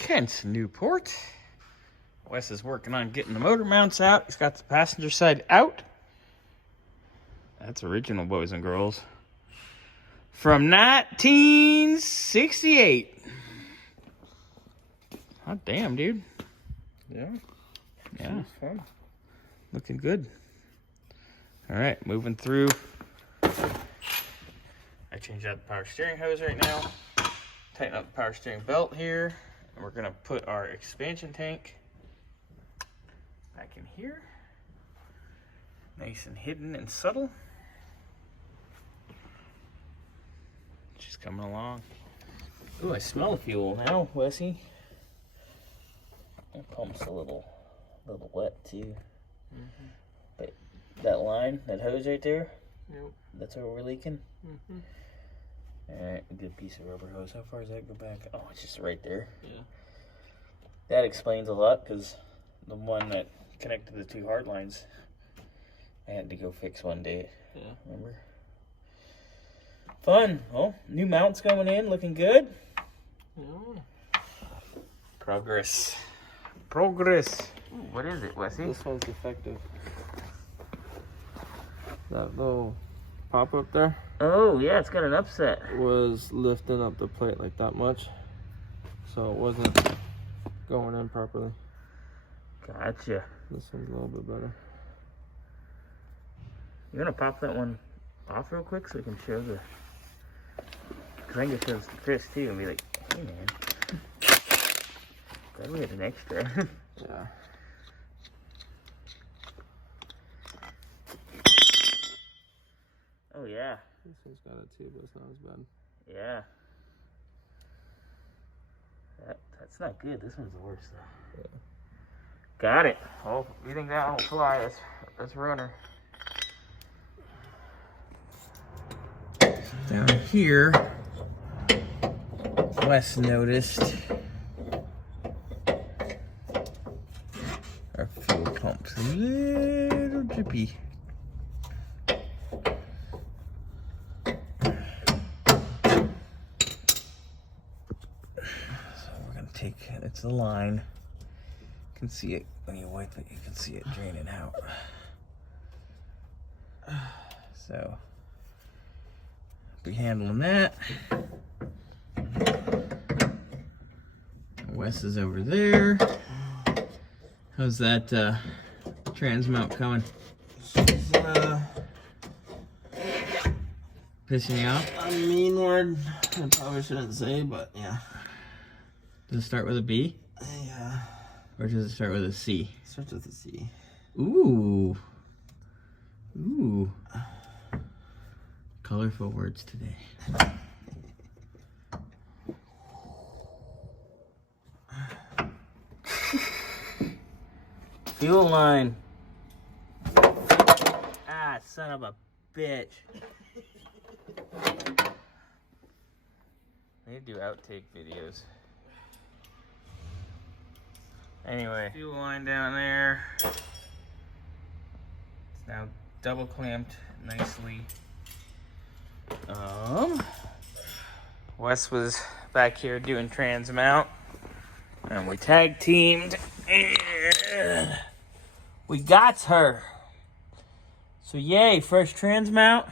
Chrysler Newport. Wes is working on getting the motor mounts out. He's got the passenger side out. That's original, boys and girls. From 1968. Hot damn, dude. Yeah. Yeah. Fun. Looking good. All right, moving through. I changed out the power steering hose right now. Tighten up the power steering belt here. And we're gonna put our expansion tank back in here. Nice and hidden and subtle. She's coming along. Ooh, I smell the fuel now, Wessie. That pump's a little wet too. Mm-hmm. But that line, that hose right there, yep. That's where we're leaking. Mm-hmm. Alright, a good piece of rubber hose. How far does that go back? Oh, it's just right there. Yeah. That explains a lot, because the one that connected the two hard lines, I had to go fix one day. Yeah. Remember? Fun. Well, new mounts going in, looking good. Yeah. Progress. Progress. Ooh, what is it, Wesley? This one's defective. That little pop up there. Oh, yeah, it's got an upset. Was lifting up the plate like that much, so it wasn't going in properly. Gotcha. This one's a little bit better. You gonna pop that one off real quick so we can show the... Because I can show this to Chris too and be like, hey man, glad we had an extra. Yeah. Oh yeah. This one's got it too, but it's not as bad. Yeah. That's not good. This one's the worst though. Yeah. Got it. Oh, you think that one will fly? Let's run her. Down here, Wes noticed our fuel pump's a little drippy. It's the line. You can see it when you wipe it, you can see it draining out. So, be handling that. Wes is over there. How's that trans mount coming? She's, pissing you off? a mean word I probably shouldn't say, but yeah. Does it start with a B? Yeah. Or does it start with a C? It starts with a C. Ooh. Ooh. Colorful words today. Fuel line. Ah, son of a bitch. I need to do outtake videos. Anyway, fuel line down there. It's now double clamped nicely. Wes was back here doing trans mount, and we tag teamed, and we got her. So yay, fresh trans mount.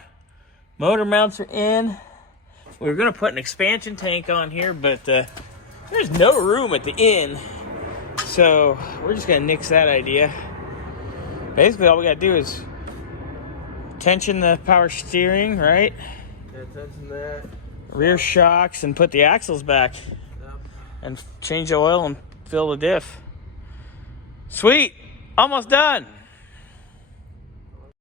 Motor mounts are in. We were gonna put an expansion tank on here, but there's no room at the end. So we're just gonna nix that idea. Basically all we gotta do is tension the power steering, right? Yeah, tension that. Rear shocks and put the axles back. Yep. And change the oil and fill the diff. Sweet, almost done.